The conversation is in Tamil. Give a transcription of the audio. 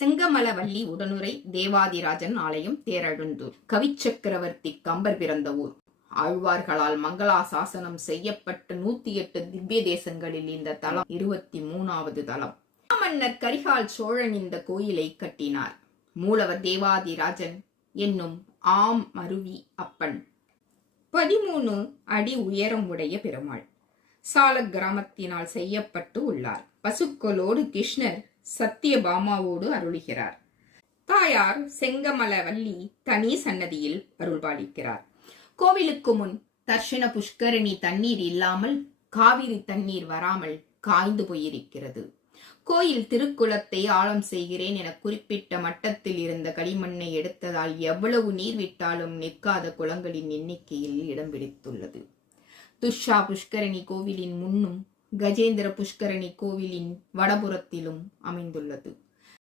செங்கமலவல்லி உடனுரை தேவாதிராஜன் ஆலயம் தேரழுந்தூர். கவிச்சக்கரவர்த்தி கம்பர் பிறந்த ஊர். ஆழ்வார்களால் மங்களாசாசனம் செய்யப்பட்ட நூத்தி எட்டு திவ்ய தேசங்களில் இந்த தலம் இருபத்தி மூணாவது தலம். மன்னர் கரிகால் சோழன் இந்த கோயிலை கட்டினார். மூலவர் தேவாதிராஜன் என்னும் ஆம் மருவி அப்பன். பதிமூணு அடி உயரம் உடைய பெருமாள். சால கிராமத்தினால் செய்யப்பட்டு உள்ளார். பசுக்களோடு கிருஷ்ணர் சத்தியபாமாவோடு அருளுகிறார். தாயார் செங்கமலவல்லி தனி சன்னதியில் அருள்பாலிக்கிறார். கோவிலுக்கு முன் தர்ஷன புஷ்கரணி தண்ணீர் இல்லாமல் காவிரி தண்ணீர் வராமல் காய்ந்து போயிருக்கிறது. கோயில் திருக்குளத்தை ஆழம் செய்கிறேன் என குறிப்பிட்ட மட்டத்தில் இருந்த களிமண்ணை எடுத்ததால் எவ்வளவு நீர் விட்டாலும் நிற்காத குளங்களின் எண்ணிக்கையில் இடம் பிடித்துள்ளது. துஷா புஷ்கரணி கோவிலின் முன்னும் கஜேந்திர புஷ்கரணி கோவிலின் வடபுறத்திலும் அமைந்துள்ளது.